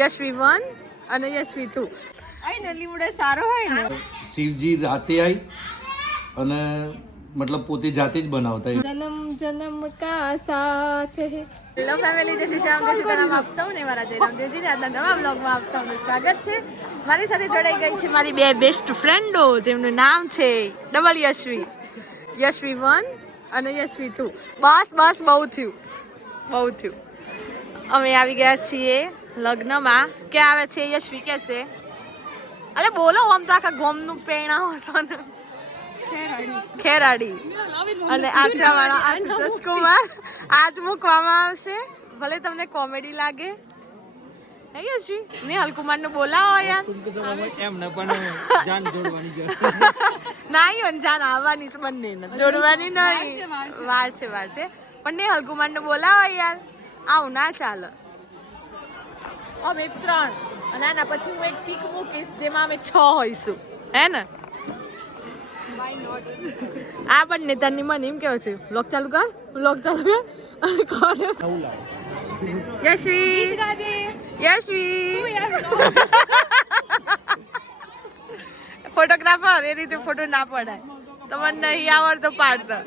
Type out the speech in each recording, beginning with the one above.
Yashvi one અને Yashvi two. આઈ લીમડો સારો હોય ને. શિવજી રાતે આવી અને મતલબ પોતે જાતે જ બનાવતા જન્મ જન્મ કા સાથ હે? હેલો ફેમિલી જય શ્રી શ્યામ જય સીતારામ. આપ સૌને મારા જયરામ દેવજીને આજના નવા બ્લોગમાં આપ સૌનું સ્વાગત છે. મારી સાથે જોડાઈ ગઈ છે મારી બે બેસ્ટ ફ્રેન્ડો જેમનું નામ છે ડબલ યશવી યશવી વન અને યશવી ટુ. બસ બસ બહુ થયું. બહુ થયું. અમે આવી ગયા છીએ લગ્નમાં કે આવે છે યશવી કે છે? અલે બોલો આમ તો આખા ગોમનું પ્રેરણા હશો ને. ખેરાડી. અને આછાવાળા આશુતોષ કુમાર આજ મૂકવામાં આવશે. ભલે તમને કોમેડી લાગે. હે યશવી? નિહાલ કુમારનું બોલાવો યાર. એમને પણ જાન જોડવાની જરૂર. ના જાન આવવાની છે બંને જોડવાની નહીં. વાર છે વાર છે. પણ નિહાલ કુમાર ને બોલાવો યાર. આવું ના ચાલે. અમે ત્રણ. અને આના પછી હું એક પીક મૂકીશ જેમાં અમે છ હોઈશું. હે ને? આ પણ નેતાની મને એમ કેવું છે લોક ચાલુ કર લોક ચાલુ કર. અને કરે યશવી. યશવી ફોટોગ્રાફર એ રીતે ફોટો ના પડાય. તમને નહીં આવડતો પાડતો.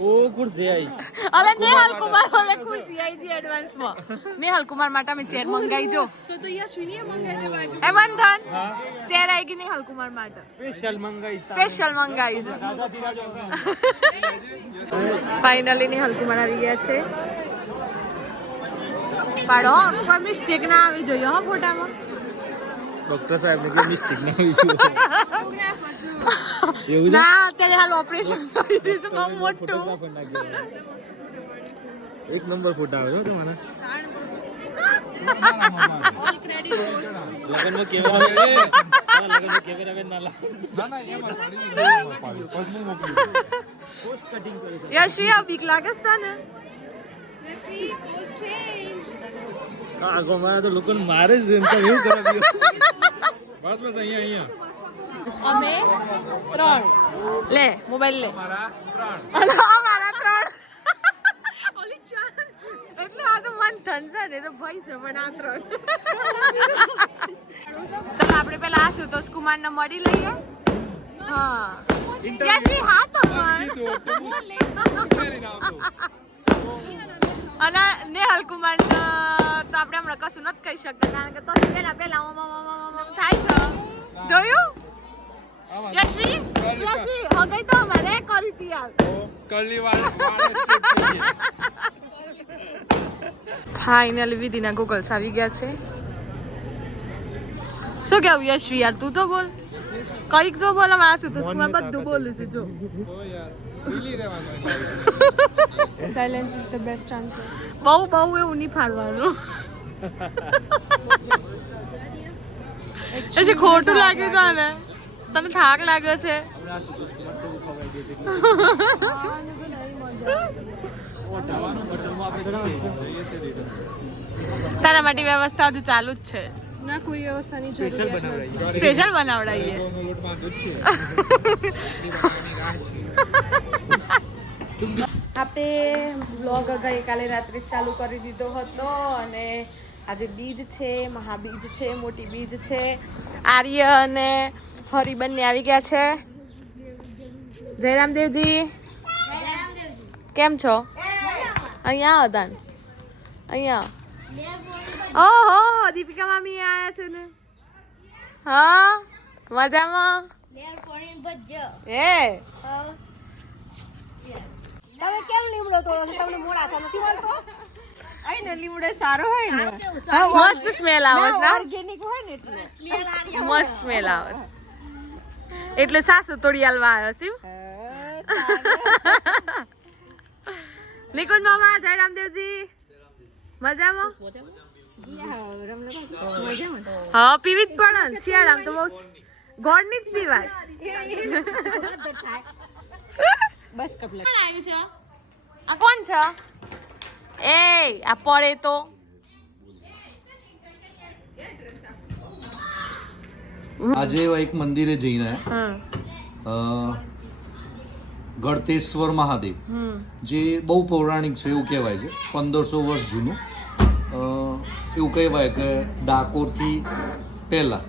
ઓ ખુરશી આઈ અલે નેહાલ કુમાર હવે ખુશી આવી છે એડવાન્સમાં નેહાલ કુમાર માટે અમે ચેર મંગાઈ જો તો તો યશવી મંગાઈ દે બાજુ એ મંથન ચેર આવી ગઈ નેહાલ કુમાર માટે સ્પેશિયલ મંગાઈ સ્પેશિયલ મંગાઈ છે ફાઇનલી નેહાલ કુમાર આવી ગયા છે પાડો હો, કોઈ મિસ્ટેક ના આવી જોઈએ હો ફોટામાં ડોક્ટર સાહેબ ને કે મિસ્ટેક નહીં હોઈ છે એવું છે ના અત્યારે હાલ ઓપરેશન કરી દીધું બહુ મોટું ફોટોગ્રાફર નાખ્યો એક આ આ આગો મારા તો લોકોને મારે જ એમ તો એવું કરાવ્યું બસ બસ અહીંયા અહીંયા. અમે ત્રણ. લે મોબાઈલ લે. મારા ત્રણ. મારા ત્રણ. ઓલી ચાર એટલે આ તો મન થન ને તો ભાઈ છે પણ આ ત્રણ. ચાલો આપણે પેલા આશુતોષ કુમાર કુમારને મળી લઈએ. હા. હા તો પણ. અને નેહલ કુમાર તો આપણે હમણાં કશું નથી કહી શકતા કારણ કે તો પેલા પેલા ઓમ ઓમ ઓમ ઓમ થાય છે. જોયું? યશવી યશવી હગઈ તો અમારે કરી હતી યાર ફાઇનલી વિધિના ગૂગલ્સ આવી ગયા છે. શું કેવું યશ્વી યાર? તું તો બોલ. કંઈક તો બોલો મારા સુતોષ કુમાર બધું બોલું છે જો silence is the best answer બહુ બહુ એવું નહીં ફાડવાનું પછી ખોટું લાગ્યું તને તને થાક લાગ્યો છે તારા માટે વ્યવસ્થા હજુ ચાલુ જ છે ના કોઈ વ્યવસ્થાની જરૂરિયાત જરૂર બનાવડાવી સ્પેશિયલ બનાવડાઈએ. આપણે બ્લોગ ગઈકાલે રાત્રે ચાલુ કરી દીધો હતો અને આજે બીજ છે મહાબીજ છે મોટી બીજ છે. આર્ય અને હરી બંને આવી ગયા છે. જયરામદેવજી કેમ છો? અહીંયા આવો અહીંયા ઓહો દીપિકા મામી આયા છે ને. હા મજામાં? હે? તમે કેમ લીમડો તોડો છો? તમને મોડા થા નથી મળતો? આઈ ને લીમડો સારો હોય ને. મસ્ત સ્મેલ આવે છે ના ઓર્ગેનિક હોય ને એટલે. મસ્ત સ્મેલ આવે છે. એટલે સાસુ તોડી હાલવા આવ્યો છે નિકુંજ મામા જય રામદેવજી. મજામાં? હા પીવી જ પણ શિયાળામાં તો બહુ ગોળની જ પીવાય. બસ કપલે આ કોણ છે? એ આ પડે તો. આજે એક મંદિરે જઈને ગળતેશ્વર મહાદેવ હમ. જે બહુ પૌરાણિક છે એવું કહેવાય છે પંદરસો વર્ષ જૂનું. એવું કહેવાય કે ડાકોરથી પહેલા.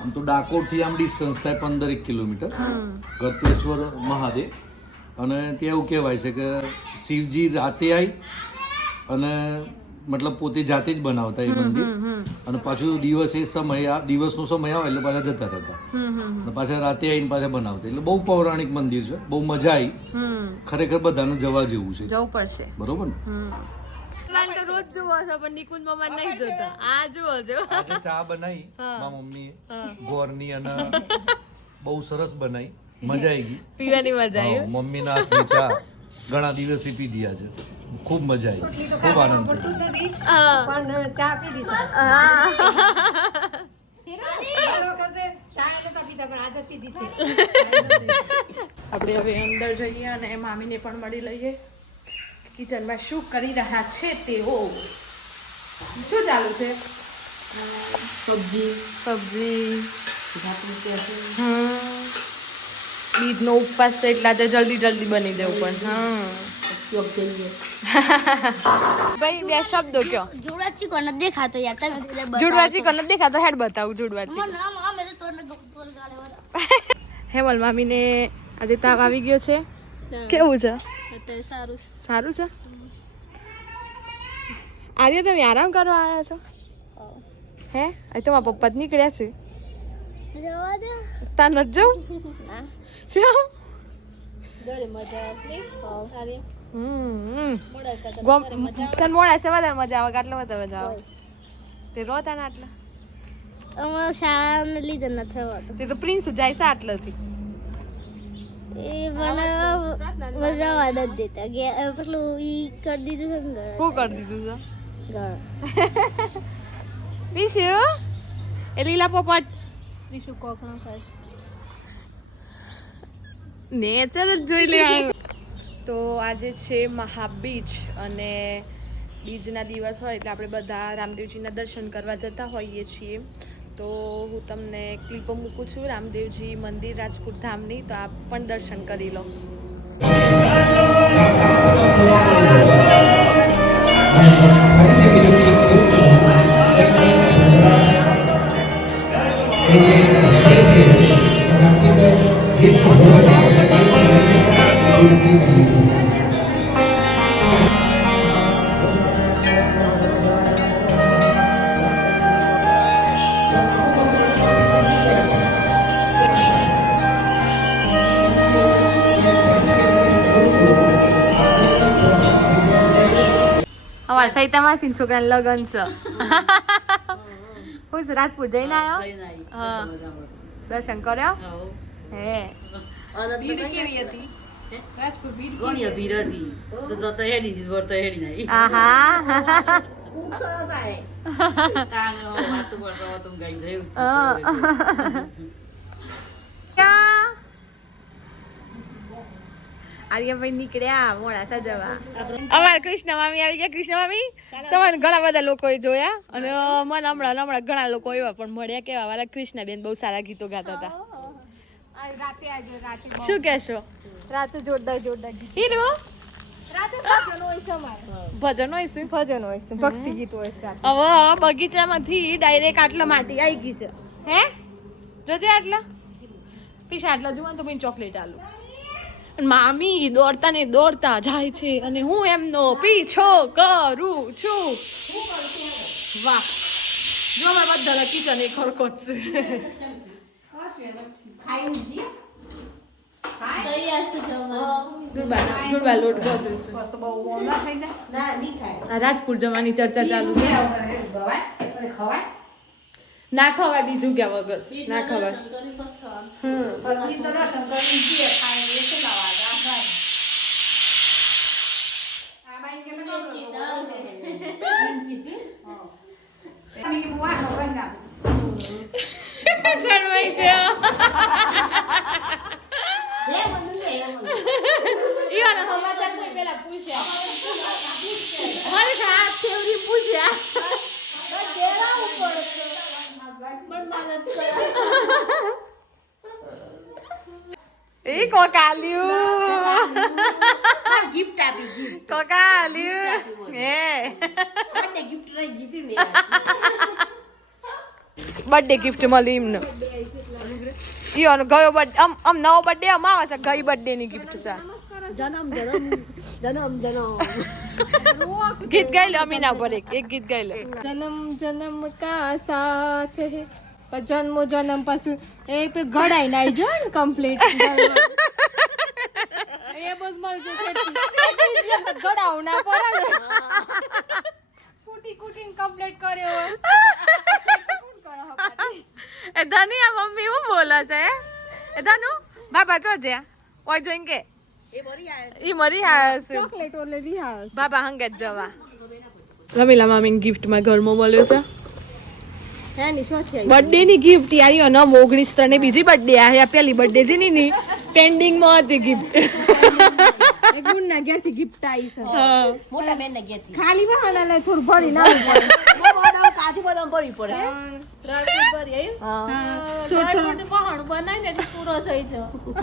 આમ તો ડાકોરથી આમ ડિસ્ટન્સ થાય પંદર એક કિલોમીટર ગતેશ્વર મહાદેવ. અને ત્યાં એવું કહેવાય છે કે શિવજી રાતે આવી અને મતલબ પોતે જાતે જ બનાવતા એ મંદિર. અને પાછું દિવસ એ સમય આ દિવસનો સમય આવે એટલે પાછા જતા રહેતા. અને પાછા રાતે આવીને પાછા બનાવતા. એટલે બહુ પૌરાણિક મંદિર છે. બહુ મજા આવી ખરેખર બધાને જવા જેવું છે. જવું પડશે. બરોબર ને? રોજ જુઓ છો પણ નિકુંજ મામા નહીં જોતા. આ જુઓ છો આજે ચા બનાવી મારા મમ્મી ગોરની અને બહુ સરસ બનાવી મજા આવી ગઈ. પીવાની મજા આવી મમ્મી ના હાથની ચા ઘણા દિવસથી પીધી આજે. ખૂબ મજા આવી ખૂબ આનંદ પણ ચા પીધી આપણે હવે અંદર જઈએ અને મામીને પણ મળી લઈએ. કિચનમાં શું કરી રહ્યા છે તેઓ? શું ચાલુ છે? સબ્જી. સબ્જી. બીજનો ઉપવાસ છે એટલે આજે જલ્દી જલ્દી બની જવું પણ હા ભાઈ બે શબ્દો કયો? જોડાચી કોને દેખાતો યાર તમે બધા જુડવાચી કોને દેખાતો? હેડ બતાવું જુડવાચી હેમલ મામીને આજે તાવ આવી ગયો છે. કેવું છે? અત્યારે સારું સારું છે? આજે તમે આરામ કરવા આવ્યા છો? હે? અહીં તો મારા પપ્પા જ નીકળ્યા છે. જવા દે. તાર નથી જવું? શું? હમ ગમ તને મોડા છે વધારે મજા આવે આટલે વધારે મજા આવે? તે રોતા ને આટલા? અમારા શાળાને લીધે ન થવાતું તે તો પ્રિન્સ જાય છે આટલેથી. એ મને મને નથી દેતા. કે પેલું ઈ કરી દીધું છે ને શું કરી દીધું છે? ગળ. વિશુ? એ લીલા પોપટ. વિશુ કોકણો ખાય. નેચર જ જોઈ લે તો આજે છે મહાબીજ અને બીજના દિવસ હોય એટલે આપણે બધા રામદેવજીના દર્શન કરવા જતા હોઈએ છીએ. તો હું તમને ક્લિપો મૂકું છું, રામદેવજી મંદિર રાજપૂત ધામની, તો આપ પણ દર્શન કરી લો. અમારા સૈતા માસી છોકરા લગન છે. હું રાજપુર જઈને આવ્યો. દર્શન કર્યો? હે ઘણી ભીડ હતી? તો જતો હેડી દીધી વળતો હેડી નાઈ. આહા. વાતું કરતો વાતું ગાઈ રહ્યું આર્યભાઈ નીકળ્યા મોડાસા જવા અમારા કૃષ્ણ મામી આવી ગયા. કૃષ્ણ મામી તમારે ઘણા બધા લોકોએ જોયા અને મને હમણાં હમણાં ઘણા લોકો એવા પણ મળ્યા. કેવા વાલા? કૃષ્ણબેન બહુ સારા ગીતો ગાતા હતા. રાતે આજે રાતે શું કહેશો? રાતે જોરદાર જોરદાર હીરો? ભજન હોય છે ભજન હોય છે? ભજન હોય ભક્તિ ગીત હોય છે હવે બગીચામાંથી ડાયરેક્ટ આટલા માટી આવી ગઈ છે. હે? જોજે આટલા. પીછા આટલા જુઓ તો પછી ચોકલેટ આલુ. મામી દોડતા ને દોડતા જાય છે અને હું એમનો પીછો કરું છું. વાહ. જો અમારા બધા કિચન એ ખરખો જ છે રાજપુર જવાની ચર્ચા ચાલુ છે. ના ખવાય બીજું ક્યાં વગર? ના ખવાય. Bye. હે બર્થડે ગિફ્ટ મળી એમને ઈયોનો ગયો બર્થડે આમ આમ નવો બર્થડે આમ આવે છે ગઈ બર્થડે ની ગિફ્ટ છે. જન્મ જન્મ જન્મ જન્મ ગીત ગાઈ લો અમીના પર એક એક ગીત ગાઈ લો. જન્મ જન્મ કા સાથ હે? જન્મ જન્મ પાછું એ પે ઘડાઈ નાઈ જો કમ્પ્લીટ એ બસ ઘડાવ ના પડે ને. કુટી કુટીને કમ્પ્લીટ કર્યો એ ધની આ મમ્મી હું બોલે છે? એ ધનુ બાબા તો જ્યાં. કોઈ જોઈને કે. ઈ મરી આવ્યા છે. ચોકલેટ ઓલે રિહાસ. બાબા હંગે જવા. રમીલા મામીને ગિફ્ટમાં ઘરમાં મળ્યું છે. બર્થડે ની ગિફ્ટ આવી અને ઓગણીસ ત્રણે બીજી બર્થડે આ આ પેલી બર્થડે છે ની ની પેન્ડિંગમાં હતી ગિફ્ટ ગુણ ના ઘેરથી ગિફ્ટ આવી છે મોટા બેન ને ગેતી ખાલી વાહન થોડું ભરી ના પડે બદામ કાજુ બદામ ભરવી પડે.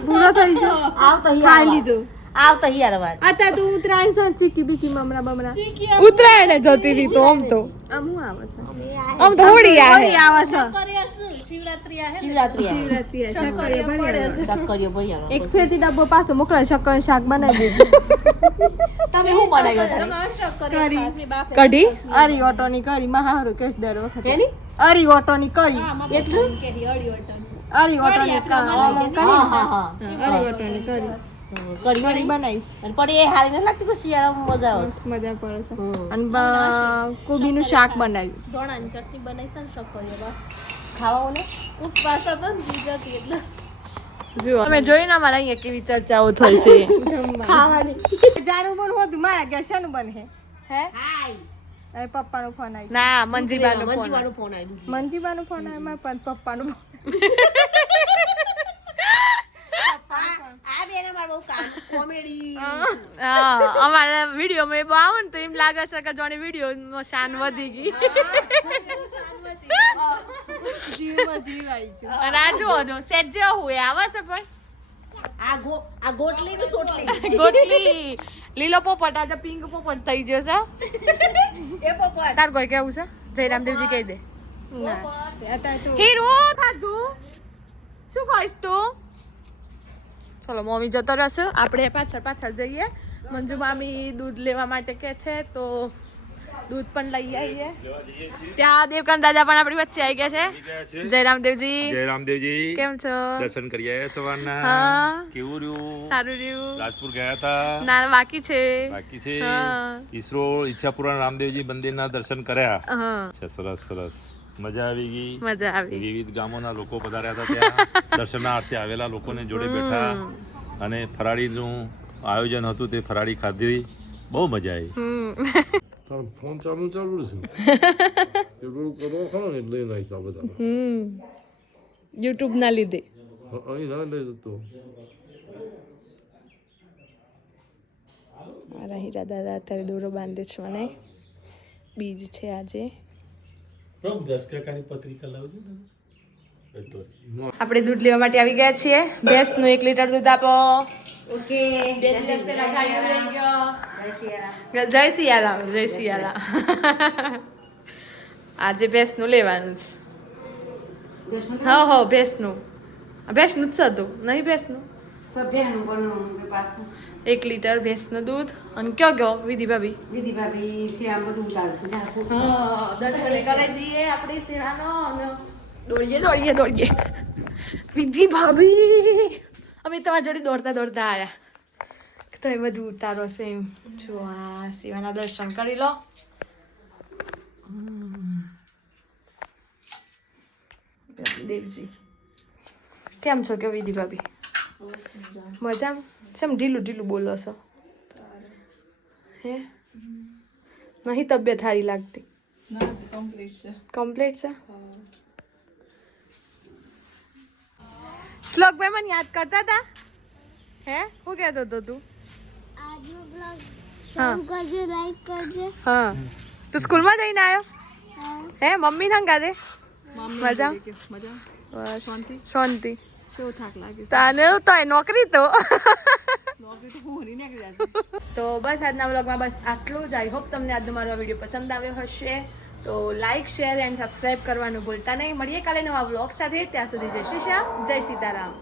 પૂરો થઈ જાય આવ તો ખાઈ લીધું. આવ તો હિયાર વાત. અત્યારે તું ઉતરાયણ છે ચીકી બીકી મમરા બમરા? ઉતરાયણ જતી હતી તો આમ તો. આમ હું આવે છે? આમ તો હોળી આવે. આવે છે. શિવરાત્રી આવે શિવરાત્રી એક ફેરથી ડબ્બો પાછો મોકલાય શક્કર શાક બનાવી દીધું તમે શું બનાવ્યો કરી. કઢી? અરી ઓટોની કરી મહારું કેસ દર વખતે. એની અરી ઓટોની કરી એટલું? અરી ઓટોની કરી. અરી ઓટોની કરી. કરી બનાવીશ અને પણ એ હારી નથી લાગતી કે શિયાળામાં મજા આવે. મજા પડે છે. અને કોબીનું શાક બનાવ્યું. ખાવાઓને? જુઓ તમે જોઈને અમારા અહીંયા કેવી ચર્ચાઓ થઈ છે. ખાવાની. જાનું બન હોત મારા ઘેર શાનું બને હે? હે એ પપ્પાનો ફોન આવ્યો ના મંજીબાનો ફોન મંજીવાનું ફોન આવ્યું મંજીબાનો ફોન આવ્યો મારા પણ પપ્પાનો ફોન આ બેને મારે બહુ કામ કોમેડી હા અમારા વિડીયોમાં એ બહુ આવે ને તો એમ લાગે છે કે જોની વીડિયો શાન વધી ગઈ. રાજુ અને આ જુઓ જો સેટ જેવો હોય આવે છે પણ આ ગો આ ગોટલી ની સોટલી. ગોટલી. લીલો પોપટ આજે પિંક પોપટ થઈ ગયો છે. એ પોપટ. તાર કોઈ કેવું છે? જયરામદેવજી કહી દે. હીરો ખાધું શું કહીશ તું? ચલો મમ્મી જતો રહેશે. આપણે પાછળ પાછળ જઈએ. મંજુ મામી દૂધ લેવા માટે કે છે તો દૂધ પણ લઈ આવીએ. ત્યાં દેવકાંત દાદા પણ આપણી વચ્ચે આવી ગયા છે. જય રામદેવજી. જય રામદેવજી. કેમ છો? દર્શન કરી આવ્યા સવારના. કેવું રહ્યું? સારું રહ્યું. રાજપુર ગયા હતા? ના બાકી છે. બાકી છે. હા. ઈસરો ઈચ્છાપુરા રામદેવજી મંદિરના દર્શન કર્યા. હા. સરસ સરસ. મજા આવી ગઈ. મજા આવી. વિવિધ ગામોના લોકો પધાર્યા હતા ત્યાં. દર્શનાર્થે આવેલા લોકોને જોડે બેઠા. અને ફરાળીનું આયોજન હતું તે ફરાળી ખાધી. બહુ મજા આવી. હમ. તારો ફોન ચાલુ ચાલુ છે એટલું કરો ખરો ને એટલે નાખ્યા બધા. હમ. યુટ્યુબ ના લીધે. અહીં ના લઈ જતો. મારા હીરા દાદા અત્યારે દોરો બાંધે છે મને. બીજ છે આજે. આપણે દૂધ લેવા માટે આવી ગયા છીએ. ભેંસનું એક લીટર દૂધ આપો. ઓકે. જય સિયારામ જય સિયારામ આજે ભેંસનું લેવાનું છે. હા હા ભેંસનું. ભેંસનું જ હતું નહીં ભેંસનું? સભ્યનું પણ પાછું. એક લીટર ભેંસનું દૂધ. અને કયો કયો વિધિ ભાભી? વિધિ ભાભી સેવા બધું દર્શન કરાવી દઈએ આપણી સેવાનો અને દોડીએ દોડીએ દોડીએ. વિધિ ભાભી! અમે તમારા જોડે દોડતા દોડતા આવ્યા તો એ બધું ઉતારો છે એમ. જો આ શિવાના દર્શન કરી લો. દેવજી કેમ છો કે વિધિ ભાભી? મજામાં ચમ ઢીલું ઢીલું બોલો છો? હે? નહીં તબિયત સારી લાગતી. કમ્પ્લીટ છે. શ્લોકભાઈ મને યાદ કરતા હતા? હે? શું કહેતો હતો તું? આજનો બ્લોગ હા. શરૂ કરજો લાઈક કરજો. હા. તું સ્કૂલમાં જઈને આવ્યો? હે. મમ્મી સંગા દે મજા? બસ. શાંતિ. કેવો થાક લાગ્યો તાને તો નોકરી તો. નોકરી તો હું તો બસ આજના વ્લોગમાં બસ આટલું જ. આઈ હોપ તમને આજનો મારો આ વીડિયો પસંદ આવ્યો હશે. તો લાઇક શેર એન્ડ સબસ્ક્રાઇબ કરવાનું ભૂલતા નહીં. મળીએ કાલે નવા વ્લોગ સાથે. ત્યાં સુધી જય શ્રી શ્યામ જય સીતારામ.